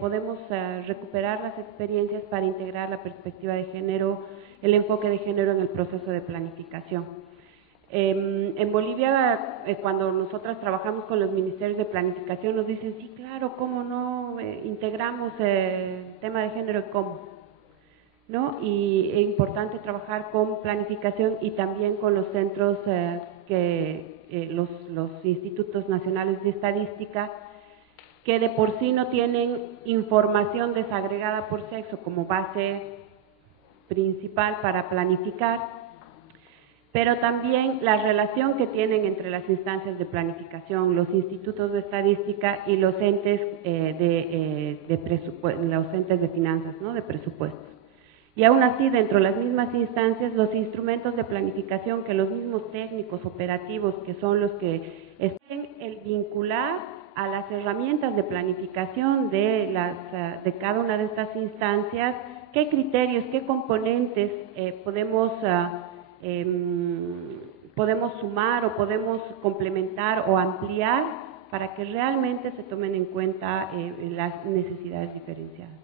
podemos recuperar las experiencias para integrar la perspectiva de género, el enfoque de género en el proceso de planificación. En Bolivia, cuando nosotras trabajamos con los ministerios de planificación, nos dicen, sí, claro, ¿cómo no integramos el tema de género y cómo? ¿No? Y es importante trabajar con planificación y también con los centros, los institutos nacionales de estadística, que de por sí no tienen información desagregada por sexo como base principal para planificar, pero también la relación que tienen entre las instancias de planificación, los institutos de estadística y los entes los entes de finanzas, ¿no? De presupuestos. Y aún así, dentro de las mismas instancias, los instrumentos de planificación que los mismos técnicos operativos, que son los que estén el vincular a las herramientas de planificación de cada una de estas instancias, qué criterios, qué componentes podemos sumar o podemos complementar o ampliar para que realmente se tomen en cuenta las necesidades diferenciadas.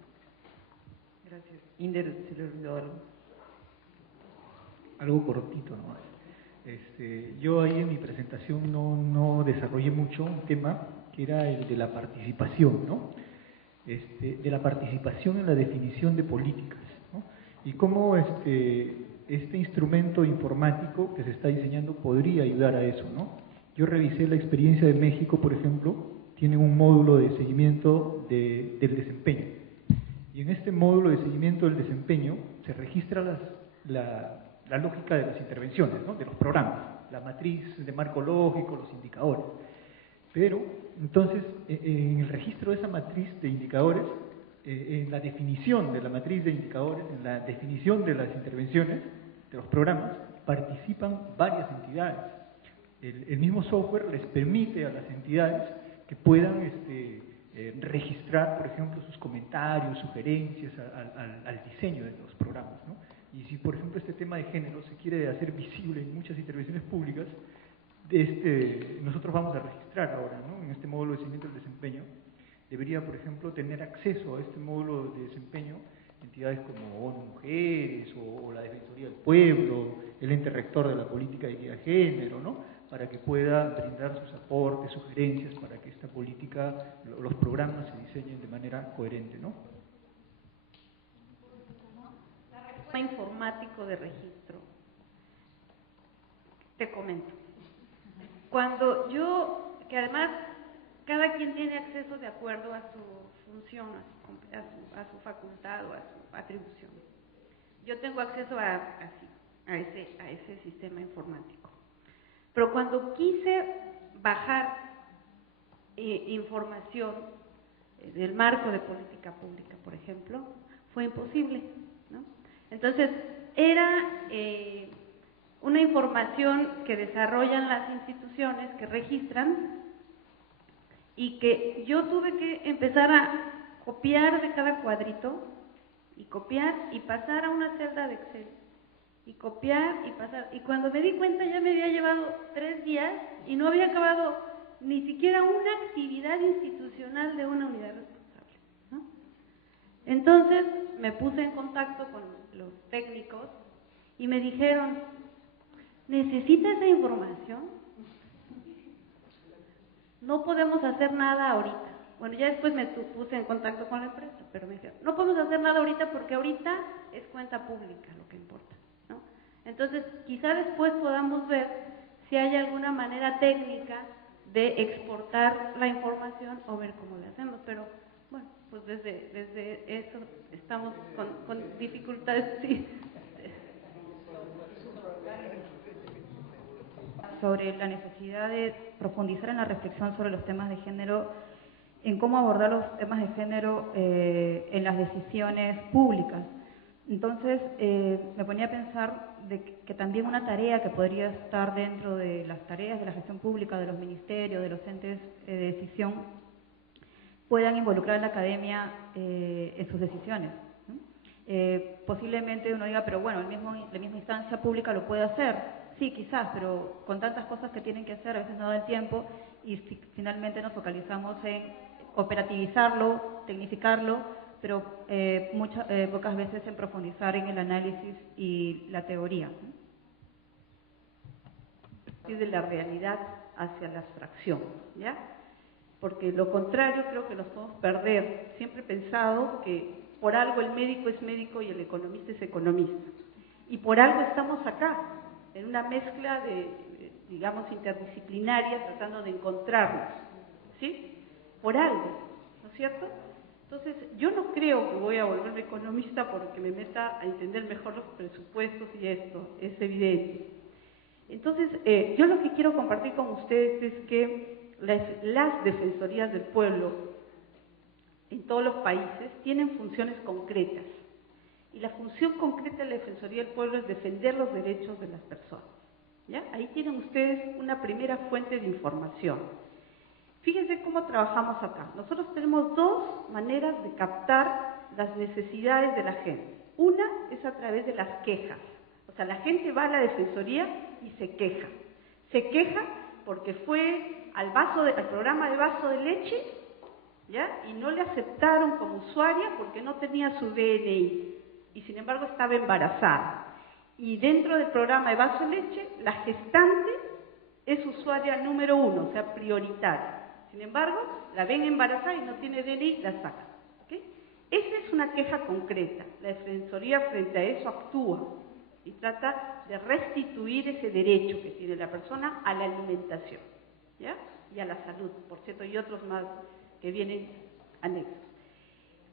Gracias. Inder, ¿se le olvidó algo? Algo cortito nomás. Yo ahí en mi presentación no desarrollé mucho un tema que era el de la participación, ¿no? De la participación en la definición de políticas, ¿no? Y cómo este instrumento informático que se está diseñando podría ayudar a eso, ¿no? Yo revisé la experiencia de México, por ejemplo, tienen un módulo de seguimiento del desempeño. Y en este módulo de seguimiento del desempeño se registra la lógica de las intervenciones, ¿no? De los programas, la matriz de marco lógico, los indicadores. Pero, entonces, en el registro de esa matriz de indicadores, en la definición de la matriz de indicadores, en la definición de las intervenciones, de los programas, participan varias entidades. El mismo software les permite a las entidades que puedan registrar, por ejemplo, sus comentarios, sugerencias al diseño de los programas, ¿no? Y si, por ejemplo, este tema de género se quiere hacer visible en muchas intervenciones públicas, nosotros vamos a registrar ahora, ¿no? En este módulo de seguimiento del desempeño, debería, por ejemplo, tener acceso a este módulo de desempeño entidades como ONU Mujeres o la Defensoría del Pueblo, el ente rector de la política de equidad de género, ¿no? Para que pueda brindar sus aportes, sugerencias, para que esta política, los programas se diseñen de manera coherente, ¿no? Informático de registro. Te comento. Cuando que además cada quien tiene acceso de acuerdo a su función, a su facultad o a su atribución. Yo tengo acceso a ese sistema informático. Pero cuando quise bajar información del marco de política pública, por ejemplo, fue imposible, ¿no? Entonces, era una información que desarrollan las instituciones, que registran, y que yo tuve que empezar a copiar de cada cuadrito, y copiar y pasar a una celda de Excel, y copiar y pasar, y cuando me di cuenta ya me había llevado 3 días y no había acabado ni siquiera una actividad institucional de una unidad responsable, ¿no? Entonces me puse en contacto con los técnicos y me dijeron, ¿necesita esa información? No podemos hacer nada ahorita. Bueno, ya después me puse en contacto con la empresa, pero me dijeron, no podemos hacer nada ahorita porque ahorita es cuenta pública lo que importa, ¿no? Entonces, quizá después podamos ver si hay alguna manera técnica de exportar la información o ver cómo le hacemos, pero bueno, pues desde eso estamos con dificultades, sí. Sobre la necesidad de profundizar en la reflexión sobre los temas de género, en cómo abordar los temas de género en las decisiones públicas. Entonces, me ponía a pensar de que también una tarea que podría estar dentro de las tareas de la gestión pública, de los ministerios, de los entes de decisión, puedan involucrar a la academia en sus decisiones, ¿no? Posiblemente uno diga, pero bueno, la misma instancia pública lo puede hacer. Sí, quizás, pero con tantas cosas que tienen que hacer, a veces no da el tiempo y finalmente nos focalizamos en operativizarlo, tecnificarlo, pero pocas veces en profundizar en el análisis y la teoría, ¿no? De la realidad hacia la abstracción, ¿ya? Porque lo contrario creo que nos podemos perder. Siempre he pensado que por algo el médico es médico y el economista es economista. Y por algo estamos acá, en una mezcla digamos, interdisciplinaria, tratando de encontrarnos, ¿sí? Por algo, ¿no es cierto? Entonces, yo no creo que voy a volverme economista porque me meta a entender mejor los presupuestos y esto, es evidente. Entonces, yo lo que quiero compartir con ustedes es que las defensorías del pueblo en todos los países tienen funciones concretas. Y la función concreta de la Defensoría del Pueblo es defender los derechos de las personas, ¿ya? Ahí tienen ustedes una primera fuente de información. Fíjense cómo trabajamos acá. Nosotros tenemos dos maneras de captar las necesidades de la gente. Una es a través de las quejas. O sea, la gente va a la Defensoría y se queja. Se queja porque fue al programa de vaso de leche, ¿ya? Y no le aceptaron como usuaria porque no tenía su DNI. Y sin embargo estaba embarazada. Y dentro del programa de vaso de leche, la gestante es usuaria número 1, o sea, prioritaria. Sin embargo, la ven embarazada y no tiene DNI, la sacan. ¿Okay? Esa es una queja concreta. La Defensoría frente a eso actúa y trata de restituir ese derecho que tiene la persona a la alimentación, ¿ya? Y a la salud, por cierto, y otros más que vienen anexos.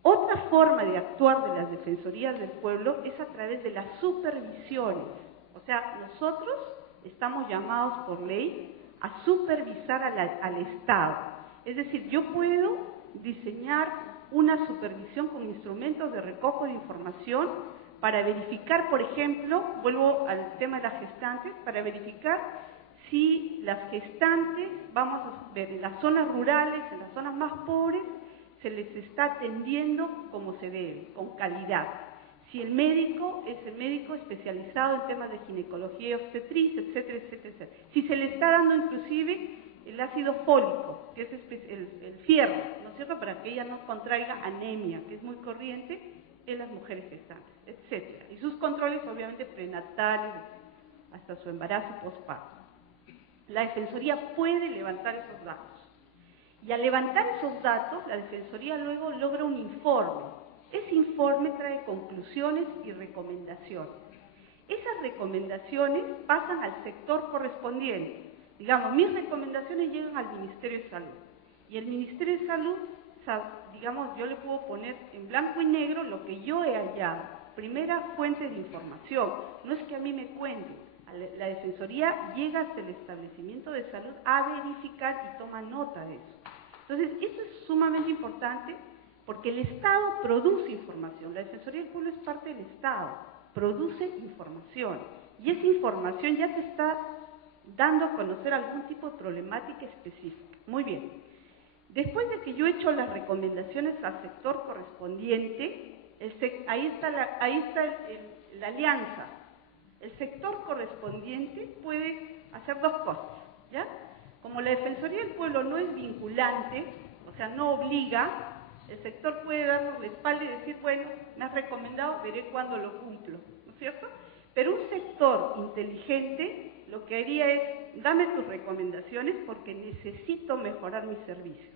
Otra forma de actuar de las defensorías del pueblo es a través de las supervisiones. O sea, nosotros estamos llamados por ley a supervisar al Estado. Es decir, yo puedo diseñar una supervisión con instrumentos de recojo de información para verificar, por ejemplo, vuelvo al tema de las gestantes, para verificar si las gestantes, vamos a ver, en las zonas rurales, en las zonas más pobres, se les está atendiendo como se debe, con calidad. Si el médico es el médico especializado en temas de ginecología y obstetricia, etcétera, etcétera, etcétera. Si se le está dando inclusive el ácido fólico, que es el fierro, ¿no es cierto?, para que ella no contraiga anemia, que es muy corriente en las mujeres gestantes, etcétera. Y sus controles, obviamente, prenatales, hasta su embarazo y posparto. La Defensoría puede levantar esos datos. Y al levantar esos datos, la Defensoría luego logra un informe. Ese informe trae conclusiones y recomendaciones. Esas recomendaciones pasan al sector correspondiente. Digamos, mis recomendaciones llegan al Ministerio de Salud. Y el Ministerio de Salud, digamos, yo le puedo poner en blanco y negro lo que yo he hallado. Primera fuente de información. No es que a mí me cuenten. La Defensoría llega hasta el establecimiento de salud a verificar y toma nota de eso. Entonces, eso es sumamente importante porque el Estado produce información. La Defensoría del Pueblo es parte del Estado, produce información. Y esa información ya te está dando a conocer algún tipo de problemática específica. Muy bien. Después de que yo he hecho las recomendaciones al sector correspondiente, ahí está la alianza. El sector correspondiente puede hacer dos cosas, ¿ya? Como la Defensoría del Pueblo no es vinculante, o sea, no obliga, el sector puede darnos la espalda y decir, bueno, me has recomendado, veré cuándo lo cumplo, ¿no es cierto? Pero un sector inteligente lo que haría es, dame tus recomendaciones porque necesito mejorar mis servicios.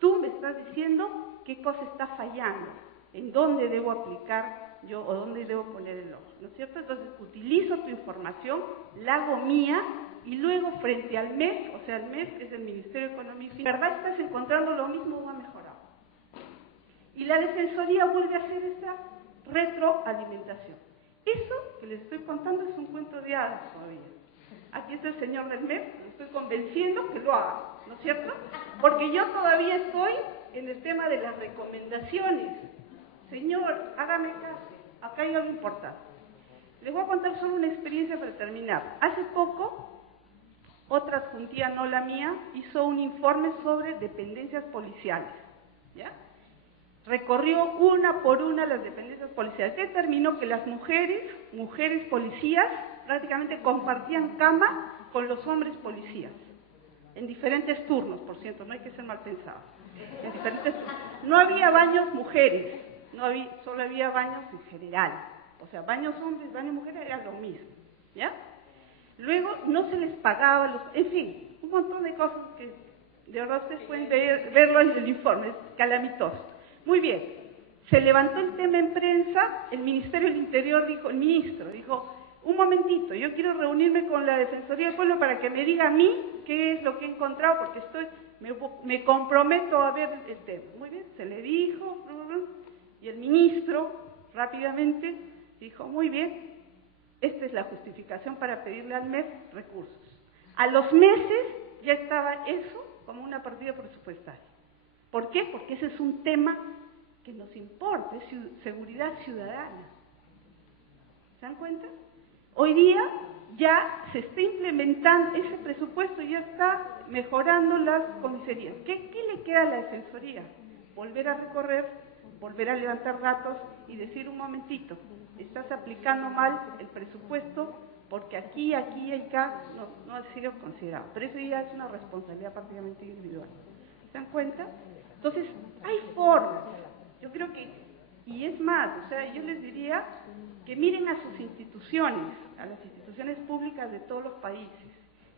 Tú me estás diciendo qué cosa está fallando, en dónde debo aplicar yo o dónde debo poner el ojo, ¿no es cierto? Entonces utilizo tu información, la hago mía y luego frente al MEF, o sea, el MEF es el Ministerio de Economía, si verdad estás encontrando lo mismo o ha mejorado. Y la Defensoría vuelve a hacer esta retroalimentación. Eso que les estoy contando es un cuento de hadas todavía. Aquí está el señor del MEF, le estoy convenciendo que lo haga, ¿no es cierto? Porque yo todavía estoy en el tema de las recomendaciones. Señor, hágame caso, acá hay algo importante. Les voy a contar solo una experiencia para terminar. Hace poco, otra adjuntía, no la mía, hizo un informe sobre dependencias policiales, ¿ya? Recorrió una por una las dependencias policiales. Determinó que las mujeres policías, prácticamente compartían cama con los hombres policías. en diferentes turnos, por cierto, no hay que ser mal pensados, en diferentes turnos. No había baños mujeres, solo había baños en general, o sea, baños hombres, baños mujeres era lo mismo, ¿ya? Luego no se les pagaba, en fin, un montón de cosas que de verdad ustedes pueden verlo en el informe, es calamitoso. Muy bien, se levantó el tema en prensa, el Ministerio del Interior dijo, el ministro dijo, un momentito, yo quiero reunirme con la Defensoría del Pueblo para que me diga a mí qué es lo que he encontrado, porque me comprometo a ver el tema. Muy bien, se le dijo, y el ministro rápidamente dijo, muy bien, esta es la justificación para pedirle al MEF recursos. A los meses ya estaba eso como una partida presupuestaria. ¿Por qué? Porque ese es un tema que nos importa, es seguridad ciudadana. ¿Se dan cuenta? Hoy día ya se está implementando, ese presupuesto ya está mejorando las comisarías. ¿Qué le queda a la Defensoría? Volver a recorrer, volver a levantar datos y decir un momentito, estás aplicando mal el presupuesto porque aquí y acá no ha sido considerado. Pero eso ya es una responsabilidad prácticamente individual. ¿Se dan cuenta? Entonces, hay formas. Yo creo que, y es más, o sea, yo les diría que miren a sus instituciones, a las instituciones públicas de todos los países,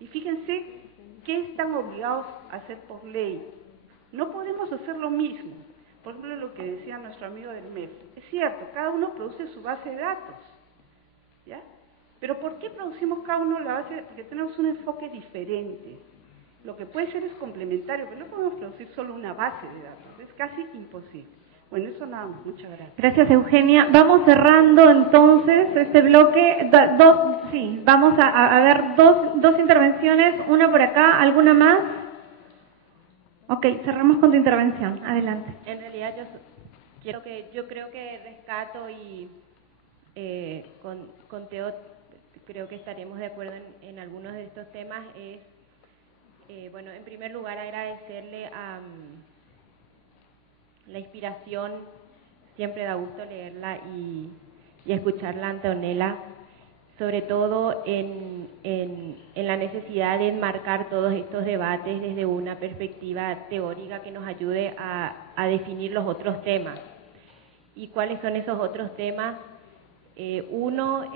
y fíjense qué están obligados a hacer por ley. No podemos hacer lo mismo. Por ejemplo, lo que decía nuestro amigo del MEF. Es cierto, cada uno produce su base de datos, ¿ya? Pero ¿por qué producimos cada uno la base? Porque tenemos un enfoque diferente. Lo que puede ser es complementario, pero no podemos producir solo una base de datos. Es casi imposible. Bueno, eso nada más. Muchas gracias. Gracias, Eugenia. Vamos cerrando entonces este bloque. Vamos a ver dos intervenciones. Una por acá, ¿alguna más? Ok, cerramos con tu intervención. Adelante. En realidad yo creo que rescato y con Teo creo que estaremos de acuerdo en algunos de estos temas. Bueno, en primer lugar agradecerle a la inspiración, siempre da gusto leerla y escucharla, Antonella, sobre todo en la necesidad de enmarcar todos estos debates desde una perspectiva teórica que nos ayude a definir los otros temas. ¿Y cuáles son esos otros temas? Uno,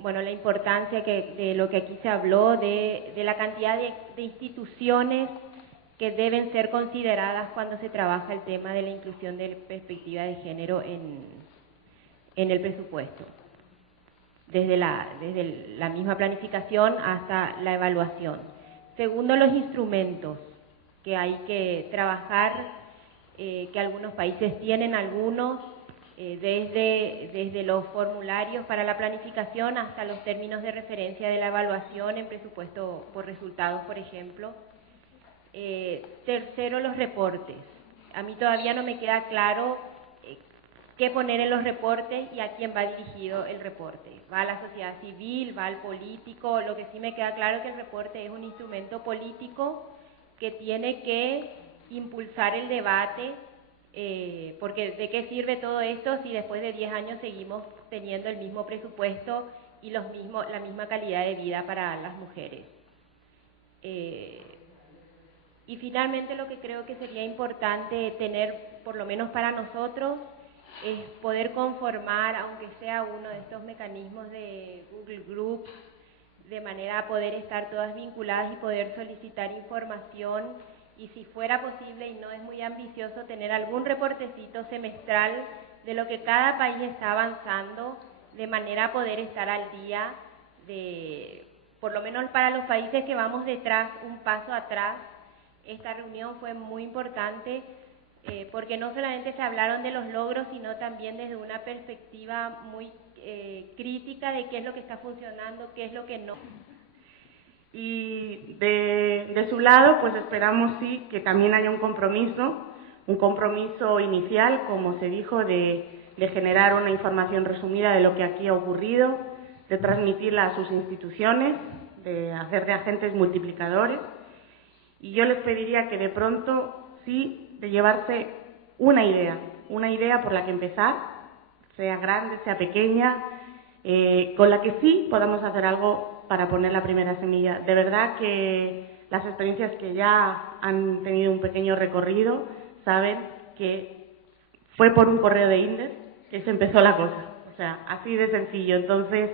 bueno, la importancia de lo que aquí se habló, de la cantidad de instituciones que deben ser consideradas cuando se trabaja el tema de la inclusión de perspectiva de género en el presupuesto, desde la misma planificación hasta la evaluación. Segundo, los instrumentos que hay que trabajar, que algunos países tienen, algunos, desde los formularios para la planificación hasta los términos de referencia de la evaluación en presupuesto por resultados, por ejemplo. Tercero, los reportes. A mí todavía no me queda claro qué poner en los reportes y a quién va dirigido el reporte. ¿Va a la sociedad civil? ¿Va al político? Lo que sí me queda claro es que el reporte es un instrumento político que tiene que impulsar el debate, porque ¿de qué sirve todo esto si después de 10 años seguimos teniendo el mismo presupuesto y la misma calidad de vida para las mujeres? Y finalmente lo que creo que sería importante tener, por lo menos para nosotros, es poder conformar, aunque sea uno de estos mecanismos de Google Groups, de manera a poder estar todas vinculadas y poder solicitar información, y si fuera posible, y no es muy ambicioso, tener algún reportecito semestral de lo que cada país está avanzando, de manera a poder estar al día de, por lo menos para los países que vamos detrás, un paso atrás. Esta reunión fue muy importante porque no solamente se hablaron de los logros, sino también desde una perspectiva muy crítica de qué es lo que está funcionando, qué es lo que no. Y de su lado, pues esperamos sí que también haya un compromiso inicial, como se dijo, de generar una información resumida de lo que aquí ha ocurrido, de transmitirla a sus instituciones, de hacer de agentes multiplicadores. Y yo les pediría que de pronto, sí, de llevarse una idea por la que empezar, sea grande, sea pequeña, con la que sí podamos hacer algo para poner la primera semilla. De verdad que las experiencias que ya han tenido un pequeño recorrido saben que fue por un correo de INDES que se empezó la cosa. O sea, así de sencillo. Entonces,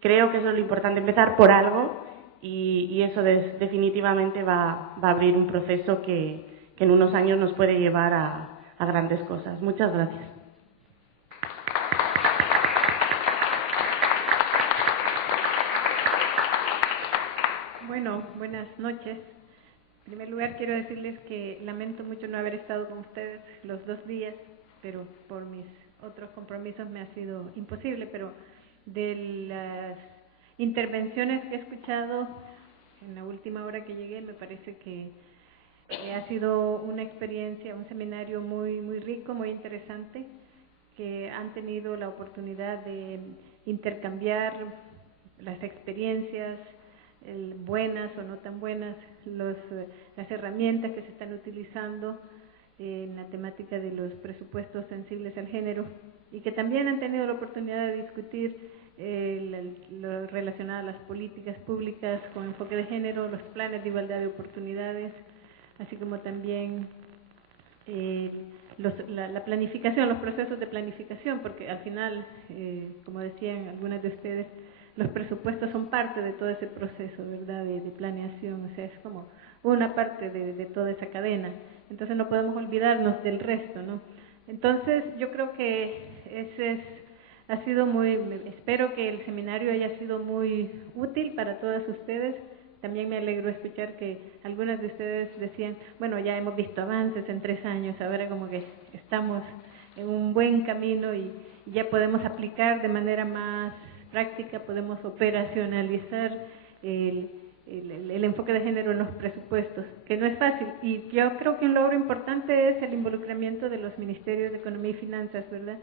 creo que eso es lo importante, empezar por algo y eso definitivamente va a abrir un proceso que en unos años nos puede llevar a grandes cosas. Muchas gracias. Bueno, buenas noches. En primer lugar, quiero decirles que lamento mucho no haber estado con ustedes los 2 días, pero por mis otros compromisos me ha sido imposible, pero de las intervenciones que he escuchado en la última hora que llegué, me parece que ha sido una experiencia, un seminario muy rico, muy interesante, que han tenido la oportunidad de intercambiar las experiencias, buenas o no tan buenas, las herramientas que se están utilizando en la temática de los presupuestos sensibles al género, y que también han tenido la oportunidad de discutir lo relacionado a las políticas públicas con enfoque de género, los planes de igualdad de oportunidades, así como también la planificación, los procesos de planificación, porque al final, como decían algunas de ustedes, los presupuestos son parte de todo ese proceso, ¿verdad?, de planeación, o sea, es como una parte de toda esa cadena. Entonces no podemos olvidarnos del resto, ¿no? Entonces yo creo que ha sido espero que el seminario haya sido muy útil para todas ustedes. También me alegro escuchar que algunas de ustedes decían, bueno, ya hemos visto avances en 3 años, ahora como que estamos en un buen camino y ya podemos aplicar de manera más práctica, podemos operacionalizar el enfoque de género en los presupuestos, que no es fácil, y yo creo que un logro importante es el involucramiento de los ministerios de Economía y Finanzas, ¿verdad?,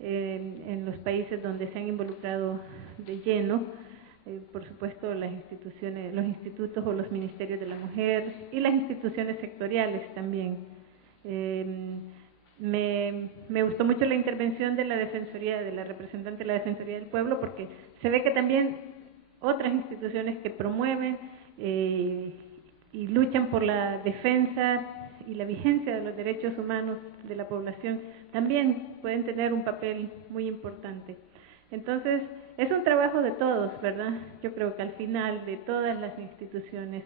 en los países donde se han involucrado de lleno, por supuesto las instituciones, los institutos o los ministerios de la mujer y las instituciones sectoriales también. Me gustó mucho la intervención de la Defensoría, de la representante de la Defensoría del Pueblo, porque se ve que también otras instituciones que promueven y luchan por la defensa y la vigencia de los derechos humanos de la población también pueden tener un papel muy importante. Entonces, es un trabajo de todos, ¿verdad? Yo creo que al final de todas las instituciones,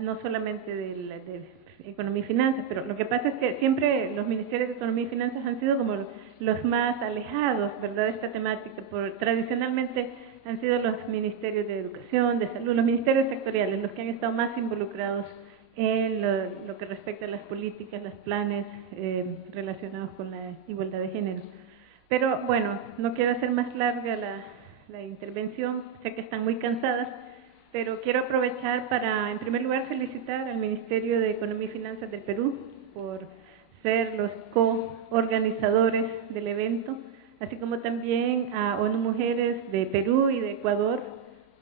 no solamente de Economía y Finanzas, pero lo que pasa es que siempre los ministerios de Economía y Finanzas han sido como los más alejados, ¿verdad?, de esta temática. Tradicionalmente han sido los ministerios de Educación, de Salud, los ministerios sectoriales, los que han estado más involucrados en lo que respecta a las políticas, los planes relacionados con la igualdad de género. Pero bueno, no quiero hacer más larga la intervención, sé que están muy cansadas, pero quiero aprovechar para, en primer lugar, felicitar al Ministerio de Economía y Finanzas del Perú por ser los co-organizadores del evento, así como también a ONU Mujeres de Perú y de Ecuador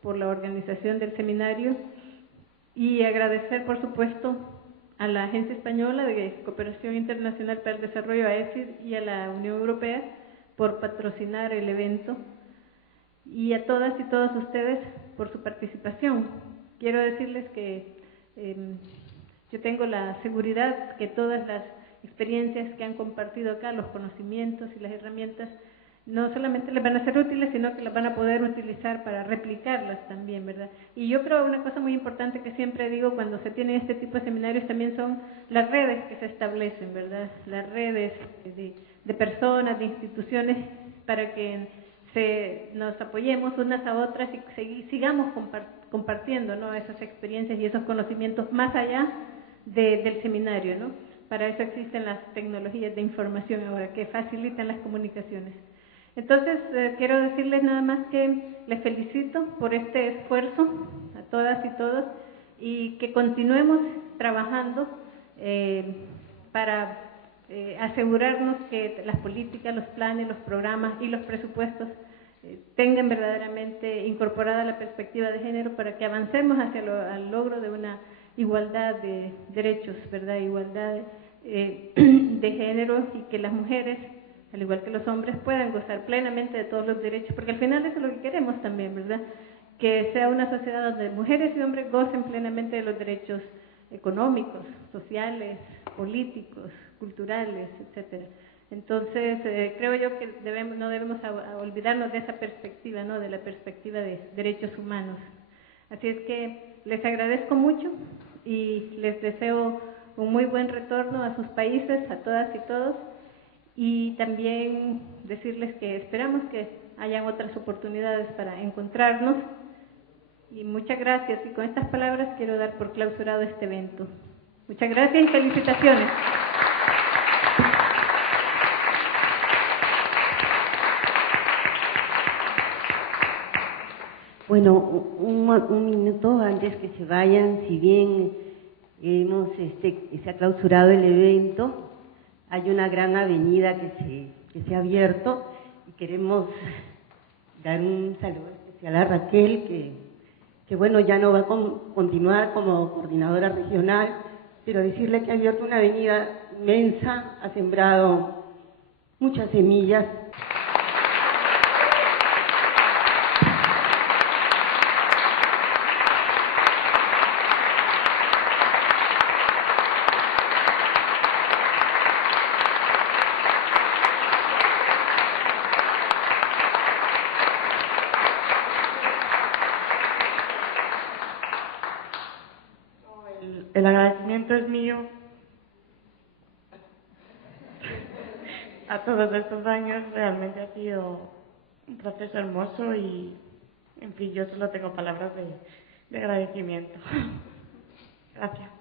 por la organización del seminario, y agradecer, por supuesto, a la Agencia Española de Cooperación Internacional para el Desarrollo, AECID, y a la Unión Europea por patrocinar el evento, y a todas y todos ustedes por su participación. Quiero decirles que yo tengo la seguridad que todas las experiencias que han compartido acá, los conocimientos y las herramientas, no solamente les van a ser útiles, sino que las van a poder utilizar para replicarlas también, ¿verdad? Y yo creo una cosa muy importante que siempre digo cuando se tiene este tipo de seminarios también son las redes que se establecen, ¿verdad? Las redes de personas, de instituciones, para que nos apoyemos unas a otras y sigamos compartiendo, ¿no?, esas experiencias y esos conocimientos más allá del seminario, ¿no? Para eso existen las tecnologías de información ahora que facilitan las comunicaciones. Entonces, quiero decirles nada más que les felicito por este esfuerzo a todas y todos, y que continuemos trabajando para asegurarnos que las políticas, los planes, los programas y los presupuestos tengan verdaderamente incorporada la perspectiva de género, para que avancemos hacia el logro de una igualdad de derechos, ¿verdad?, igualdad de género, y que las mujeres, al igual que los hombres, puedan gozar plenamente de todos los derechos, porque al final eso es lo que queremos también, ¿verdad?, que sea una sociedad donde mujeres y hombres gocen plenamente de los derechos económicos, sociales, políticos, culturales, etcétera. Entonces, creo yo que no debemos olvidarnos de esa perspectiva, ¿no? De la perspectiva de derechos humanos. Así es que les agradezco mucho y les deseo un muy buen retorno a sus países, a todas y todos, y también decirles que esperamos que hayan otras oportunidades para encontrarnos. Y muchas gracias, y con estas palabras quiero dar por clausurado este evento. Muchas gracias y felicitaciones. Bueno, un minuto antes que se vayan, si bien se ha clausurado el evento, hay una gran avenida que se ha abierto y queremos dar un saludo especial a Raquel, que bueno, ya no va a continuar como coordinadora regional, pero decirle que ha abierto una avenida inmensa, ha sembrado muchas semillas. El agradecimiento es mío a todos estos años. Realmente ha sido un proceso hermoso y, en fin, yo solo tengo palabras de agradecimiento. Gracias.